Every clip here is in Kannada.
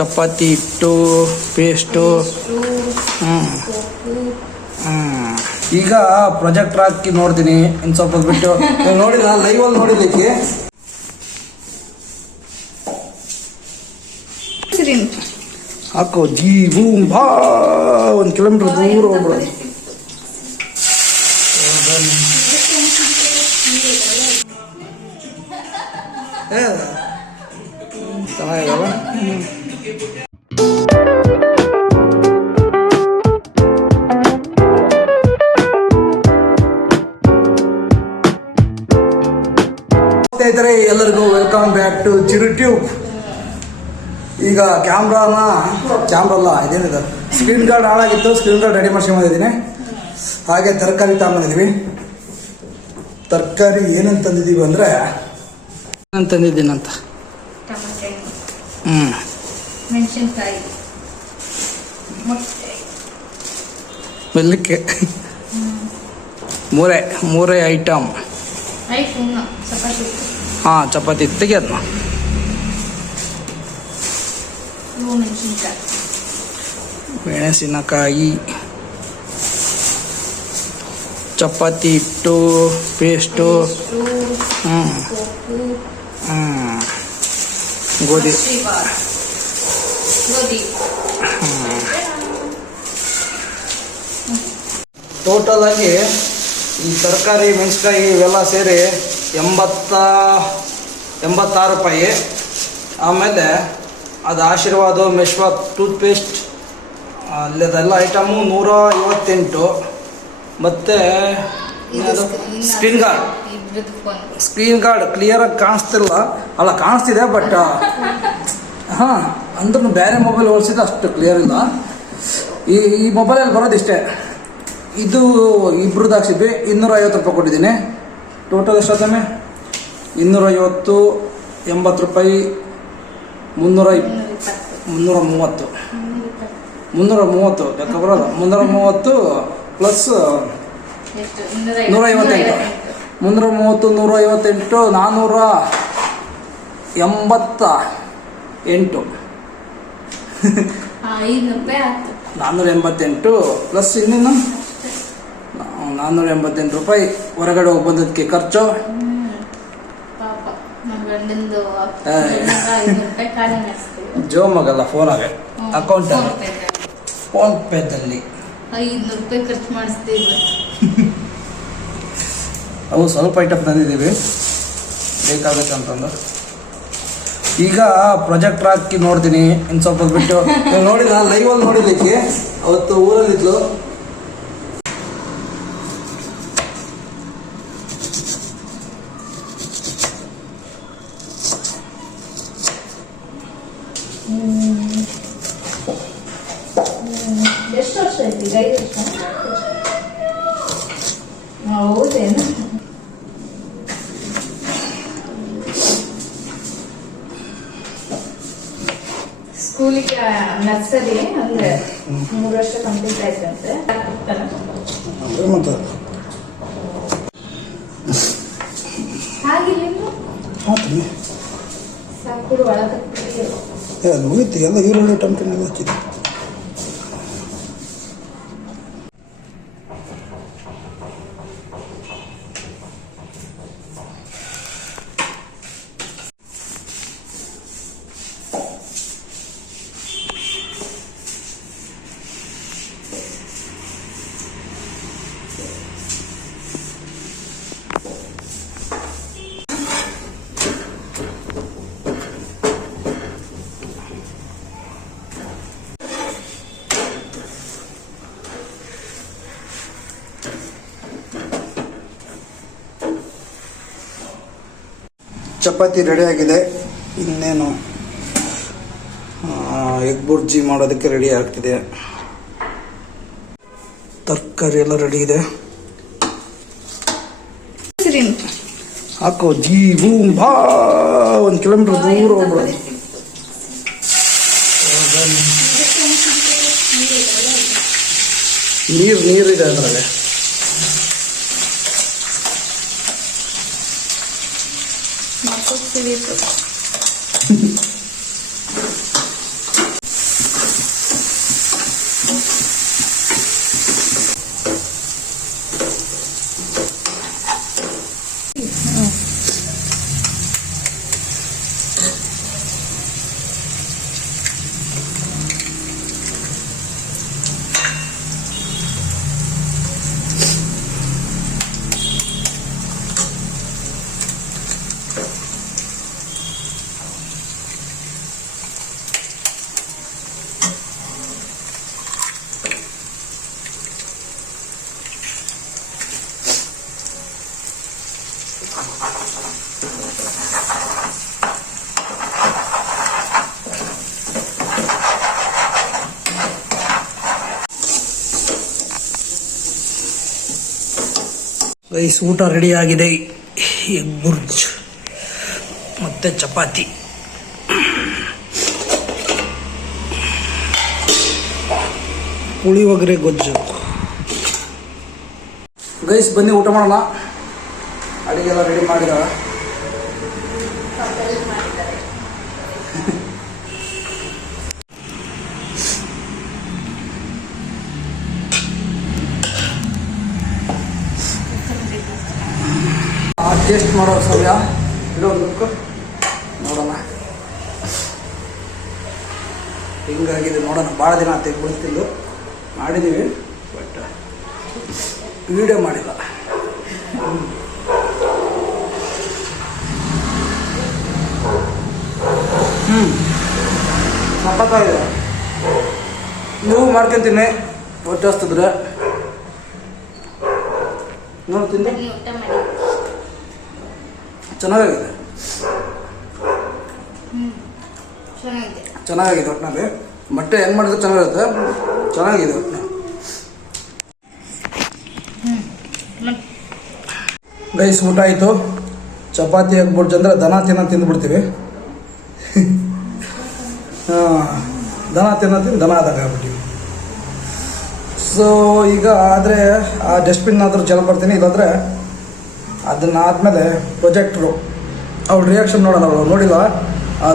ಚಪಾತಿ ಹಿಟ್ಟು ಪೇಸ್ಟು. ಈಗ ಪ್ರೊಜೆಕ್ಟರ್ ಹಾಕಿ ನೋಡ್ತೀನಿ ಇನ್ನು ಸ್ವಲ್ಪ ಬಿಟ್ಟು. ನೋಡಿದ ಲೈವಲ್ಲಿ ನೋಡಿದ್ದಕ್ಕೆ ಹಾಕೋ ಜೀ ಬೂಮ್ ಬಾ 1 ಕಿಲೋಮೀಟರ್ ದೂರ ಹೋಗ್ಬಿಡೋದು. ಚೆನ್ನಾಗಿದಲ್ಲ. ಸ್ನೇಹಿತರೆ, ಎಲ್ಲರಿಗೂ ವೆಲ್ಕಮ್ ಬ್ಯಾಕ್ ಟು ಚಿರುಟ್ಯೂಬ್. ಈಗ ಕ್ಯಾಮ್ರಲ್ಲ ಇದೇನಿದೆ, ಸ್ಕ್ರೀನ್ ಗಾರ್ಡ್ ಹಾಳಾಗಿತ್ತು. ಸ್ಕ್ರೀನ್ ಗಾರ್ಡ್ ರೆಡಿ ಮಾಡ್ಸ್ಕೊಂಬಂದಿದ್ದೀನಿ. ಹಾಗೆ ತರಕಾರಿ ತಗೊಂಬಂದಿದ್ದೀವಿ. ತರಕಾರಿ ಏನಂತ ತಂದಿದ್ದೀವಿ ಅಂದರೆ ತಂದಿದ್ದೀನಂತ ಮೆಣಸಿನ್ಕಾಯಿ, ಬೆಲ್ಲಕ್ಕೆ ಮೂರೇ ಐಟಮ್. ಚಪಾತಿ ತೆಗಿಯೋದು. ಮೆಣಸಿನಕಾಯಿ, ಚಪಾತಿ ಹಿಟ್ಟು ಪೇಸ್ಟು, ಗೋಧಿ. ಟೋಟಲ್ ಆಗಿ ಈ ತರಕಾರಿ ಮೆಣಸಿನಕಾಯಿ ಇವೆಲ್ಲ ಸೇರಿ 86 ರೂಪಾಯಿ. ಆಮೇಲೆ ಅದು ಆಶೀರ್ವಾದ ಮೆಶ್ವಾ ಟೂತ್ಪೇಸ್ಟ್ ಅಲ್ಲದೆಲ್ಲ ಐಟಮು 158. ಮತ್ತು ಸ್ಕ್ರೀನ್ ಗಾರ್ಡ್ ಕ್ಲಿಯರಾಗಿ ಕಾಣಿಸ್ತಿಲ್ಲ, ಅಲ್ಲ ಕಾಣಿಸ್ತಿದೆ ಬಟ್ ಅಂದ್ರೂ ಬೇರೆ ಮೊಬೈಲ್ ಹೋಲಿಸಿದ್ರೆ ಅಷ್ಟು ಕ್ಲಿಯರ್ ಇಲ್ಲ. ಈ ಮೊಬೈಲಲ್ಲಿ ಬರೋದಿಷ್ಟೇ. ಇದು ಇಬ್ರದ್ದು ಹಾಕ್ಸಿದ್ವಿ. 250 ರೂಪಾಯಿ ಕೊಟ್ಟಿದ್ದೀನಿ. ಟೋಟಲ್ ಎಷ್ಟಾಗ್ತಾನೆ? 250, 80 ರೂಪಾಯಿ, 330 ಲೆಕ್ಕ ಬರೋದು. 330 ಪ್ಲಸ್ 158, 330, 158, 488 ಪ್ಲಸ್ ಇನ್ನೇನು 488 ರೂಪಾಯಿ ಹೊರಗಡೆ ಹೋಗಿ ಬಂದದಕ್ಕೆ ಖರ್ಚು. ಜೋ ಮಗಲ್ಲ, ಫೋನಾಗೆ ಅಕೌಂಟಲ್ಲಿ ಫೋನ್ ಪೇದಲ್ಲಿ 500 ರೂಪಾಯಿ ಖರ್ಚು ಮಾಡಿಸ್ತೀವಿ. ಅವು ಸ್ವಲ್ಪ ಐಟಮ್ ತಂದಿದ್ದೀವಿ ಬೇಕಾಗುತ್ತೆ ಅಂತಂದು. ಈಗ ಪ್ರೊಜೆಕ್ಟರ್ ಹಾಕಿ ನೋಡ್ತೀನಿ ಇನ್ನು ಸ್ವಲ್ಪ ಬಿಟ್ಟು. ನೋಡಿದ ಲೈವಲ್ಲಿ ನೋಡಿದ್ದಕ್ಕೆ ಅವತ್ತು ಊರಲ್ಲಿದ್ಲು. ಎಷ್ಟು ವರ್ಷ ಆಯ್ತು? 5 ವರ್ಷ. ಹೌದೇನು? ಸ್ಕೂಲಿಗೆ ನರ್ಸರಿ ಅಂದ್ರೆ 3 ವರ್ಷ ಕಂಪ್ಲೀಟ್ ಆಯ್ತಂತೆ. ಹಾಗಿಲ್ಲ ಸಾಕು ಒಳಗೆ ಮುಗೀತು ಎಲ್ಲ. ಈರುಳ್ಳಿ ಟೊಮೆಟೊ ಹಚ್ಚಿದೆ. ಚಪಾತಿ ರೆಡಿ ಆಗಿದೆ. ಇನ್ನೇನು ಎಗ್ ಬುರ್ಜಿ ಮಾಡೋದಕ್ಕೆ ರೆಡಿ ಆಗ್ತಿದೆ. ತರಕಾರಿ ಎಲ್ಲ ರೆಡಿ ಇದೆ. ಹಾಕೋ ಜೀ ಬೂಮ್ ಬಾ 1 ಕಿಲೋಮೀಟರ್ ದೂರ ಹೋಗ್ಬಿಡೋದು. ನೀರಿದೆ ಅದರಲ್ಲಿ. ಗೈಸ್ ಊಟ ರೆಡಿ ಆಗಿದೆ. ಎಗ್ ಬುರ್ಜ್ ಮತ್ತು ಚಪಾತಿ. ಪುಳಿಯೋಗರೆ ಗೊಜ್ಜು. ಗೈಸ್ ಬನ್ನಿ ಊಟ ಮಾಡೋಣ. ಅಡಿಗೆಲ್ಲ ರೆಡಿ ಮಾಡಿದಾವೆ. ಟೇಸ್ಟ್ ಮಾಡೋ ಸಮಯ ಇದೊಂದು ನೋಡೋಣ ಹಿಂಗಾಗಿದೆ. ನೋಡೋಣ, ಭಾಳ ದಿನ ಆಯ್ತು ಬಿಡ್ತಿದ್ದು. ಮಾಡಿದ್ದೀವಿ ಬಟ್ ವಿಡಿಯೋ ಮಾಡಿಲ್ಲ. ಸಖತ್ತಾಗಿದೆ. ನೀವು ಮಾಡ್ಕೊಂತೀನಿ ಹೊಟ್ಟೆ ಹಸ್ತಿದ್ರೆ ನೋಡ್ತೀನಿ. ಚೆನ್ನಾಗಿದೆ ಒಟ್ಟಿನಲ್ಲಿ. ಮೊಟ್ಟೆ ಹೆಂಗೆ ಮಾಡಿದ್ರೆ ಚೆನ್ನಾಗಿರುತ್ತೆ. ಚೆನ್ನಾಗಿದೆ ಒಟ್ಟಿನಲ್ಲಿ. ಗೈಸ್ ಊಟ ಆಯಿತು. ಚಪಾತಿ ಹಾಕ್ಬಿಟ್ಟು ಅಂದರೆ ದನ ತಿಂದುಬಿಡ್ತೀವಿ. ದನ ತಿಂದು ಆದಾಗ ಆಗ್ಬಿಟ್ಟಿವಿ. ಸೊ ಈಗ ಆದರೆ ಆ ಡಸ್ಟ್ಬಿನ್ ಆದರೂ ಚೆಲ್ಲ ಬರ್ತೀನಿ. ಇಲ್ಲಾಂದರೆ ಅದನ್ನಾದಮೇಲೆ ಪ್ರೊಜೆಕ್ಟ್ರು ಅವ್ಳ ರಿಯಾಕ್ಷನ್ ನೋಡೋಣ. ಅವಳು ನೋಡಿಲ್ಲ,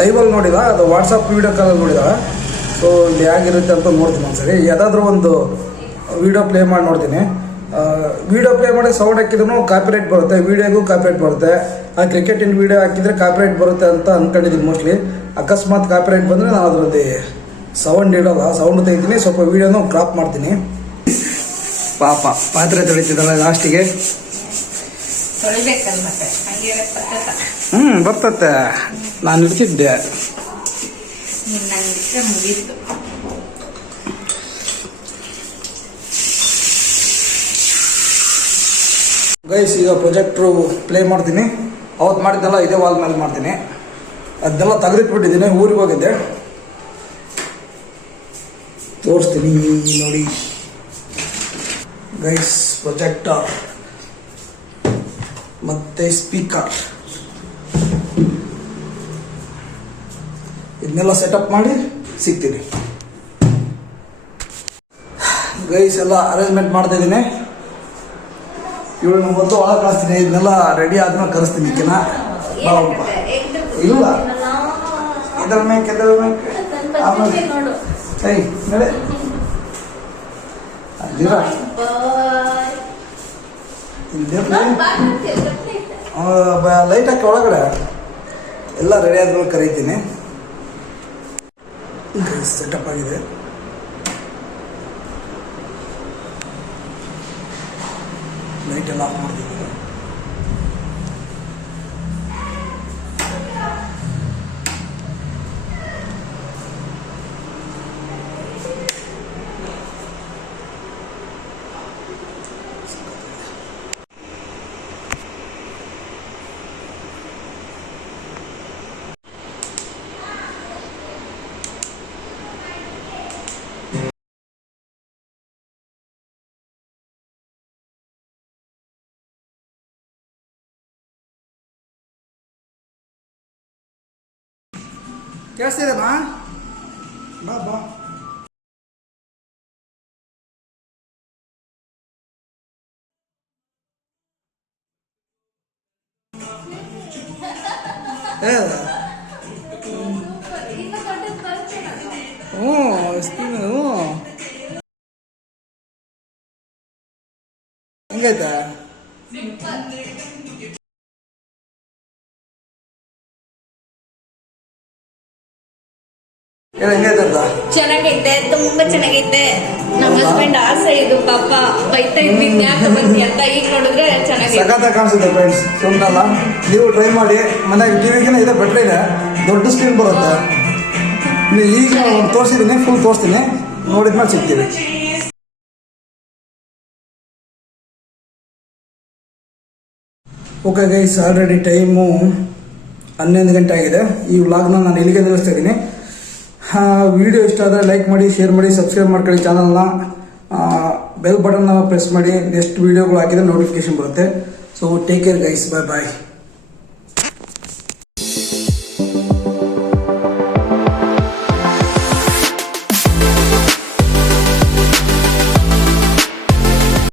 ಲೈವಲ್ಲಿ ನೋಡಿಲ್ಲ, ಅದು ವಾಟ್ಸಪ್ ವೀಡಿಯೋ ಕಾಲಲ್ಲಿ ನೋಡಿದ. ಸೊ ಇಲ್ಲಿ ಹೇಗಿರುತ್ತೆ ಅಂತ ನೋಡ್ತೀನಿ ಒಂದ್ಸರಿ. ಯಾವುದಾದ್ರೂ ಒಂದು ವೀಡಿಯೋ ಪ್ಲೇ ಮಾಡಿ ನೋಡ್ತೀನಿ. ವೀಡಿಯೋ ಪ್ಲೇ ಮಾಡಿ ಸೌಂಡ್ ಹಾಕಿದ್ರೂ ಕಾಪಿರೈಟ್ ಬರುತ್ತೆ, ವೀಡಿಯೋಗೂ ಕಾಪಿರೈಟ್ ಬರುತ್ತೆ. ಆ ಕ್ರಿಕೆಟಿನ ವೀಡಿಯೋ ಹಾಕಿದರೆ ಕಾಪಿರೈಟ್ ಬರುತ್ತೆ ಅಂತ ಅಂದ್ಕೊಂಡಿದ್ದೀನಿ ಮೋಸ್ಟ್ಲಿ. ಅಕಸ್ಮಾತ್ ಕಾಪಿರೈಟ್ ಬಂದರೆ ನಾನು ಅದರಲ್ಲಿ ಸೌಂಡ್ ಇಡೋಲ್ಲ, ಸೌಂಡ್ ತೆಗಿತೀನಿ, ಸ್ವಲ್ಪ ವೀಡಿಯೋನು ಕ್ರಾಪ್ ಮಾಡ್ತೀನಿ. ಪಾಪ ಪಾತ್ರೆ ತೊಳಿತಿದ್ದಲ್ಲ ಲಾಸ್ಟಿಗೆ. ಬರ್ತತ್ತೆ. ನಾನು ಇಡ್ತಿದ್ದೆ. ಗೈಸ್ ಈಗ ಪ್ರೊಜೆಕ್ಟ್ರು ಪ್ಲೇ ಮಾಡ್ತೀನಿ. ಅವತ್ತು ಮಾಡಿದ್ದೆಲ್ಲ ಇದೇ ವಾಲ್ ಮೇಲೆ ಮಾಡ್ತೀನಿ. ಅದನ್ನೆಲ್ಲ ತೆಗೆದಿಟ್ಬಿಟ್ಟಿದ್ದೀನಿ. ಊರಿಗೆ ಹೋಗಿದ್ದೆ, ತೋರಿಸ್ತೀನಿ ನೋಡಿ. ಗೈಸ್ ಪ್ರೊಜೆಕ್ಟರ್ ಮತ್ತು ಸ್ಪೀಕರ್ ಇದನ್ನೆಲ್ಲ ಸೆಟಪ್ ಮಾಡಿ ಸಿಗ್ತೀನಿ. ಗೈಸ್ ಎಲ್ಲ ಅರೇಂಜ್ಮೆಂಟ್ ಮಾಡ್ತಾ ಇದ್ದೀನಿ. ಇವಳನ್ನ ಮೊದಲು ಒಳಗೆ ಕಳಿಸ್ತೀನಿ. ಇದನ್ನೆಲ್ಲ ರೆಡಿ ಆದ್ಮೇಲೆ ಕರೆಸ್ತೀನಿ. ಇಲ್ಲ ಇದ್ರ ಮೇಲೆ ಆಮೇಲೆ ನಡೆ ಲೈಟ್ ಹಾಕಿ ಒಳಗಡೆ ಎಲ್ಲ ರೆಡಿ ಆದ್ಮೇಲೆ ಕರೀತೀನಿ. ಸೆಟಪ್ ಆಗಿದೆ. ಲೈಟ್ ಎಲ್ಲ ಆಫ್ ಮಾಡ್ತಿದ್ದೀನಿ. ಕೇಳಿಸ್ತಿದೆನಾ? ಬಾ ಬಾ. ಹೆಂಗೈತೆ? ಚೆನ್ನಾಗೈತೆ, ತುಂಬಾ ಚೆನ್ನಾಗೈತೆ. ನಮ್ಮ ಹಸ್ಬೆಂಡ್ ಆಸೆ ಇದು ಪಾಪ ಬೈತಾ ಇದ್ದೀನಿ ಯಾಕೆ ಬಂದಿ ಅಂತ. ಈಗ ನೋಡಿದ್ರೆ ಚೆನ್ನಾಗಿದೆ, ಸಖತ್ತಾಗಿ ಕಾಣಿಸುತ್ತೆ ಫ್ರೆಂಡ್ಸ್. ಸುಮ್ಮನಲ್ಲ, ನೀವು ಟ್ರೈ ಮಾಡಿ. ಮನೆಗೆ ಟಿವಿಗಿನ ಇದೆ ಬೆಟ್ರ್ ಇದೆ, ದೊಡ್ಡ ಸ್ಕ್ರೀನ್ ಬರುತ್ತೆ. ಈಗ ಒಂದು ತೋರಿಸಿದ್ದೀನಿ, ಫುಲ್ ತೋರಿಸ್ತೀನಿ, ನೋಡಿದ್ಮೇಲೆ ಸಿಗ್ತೀವಿ. ಓಕೆ ಗೈಸ್, ಆಲ್ರೆಡಿ ಟೈಮು 11 ಗಂಟೆ ಆಗಿದೆ. ಈ ವ್ಲಾಗ್ನ ನಾನು ಇಲ್ಲಿಗೆ ನಿಲ್ಲಿಸ್ತಾ ಇದ್ದೀನಿ. ವಿಡಿಯೋ ಇಷ್ಟ ಆದರೆ ಲೈಕ್ ಮಾಡಿ, ಶೇರ್ ಮಾಡಿ, ಸಬ್ಸ್ಕ್ರೈಬ್ ಮಾಡ್ಕೊಳ್ಳಿ ಚಾನಲ್ನ. ಬೆಲ್ ಬಟನ್ ಪ್ರೆಸ್ ಮಾಡಿ. ನೆಕ್ಸ್ಟ್ ವಿಡಿಯೋಗಳು ಹಾಕಿದ್ರೆ ನೋಟಿಫಿಕೇಶನ್ ಬರುತ್ತೆ. ಸೊ ಟೇಕ್ ಕೇರ್ ಗೈಸ್, ಬಾಯ್ ಬಾಯ್.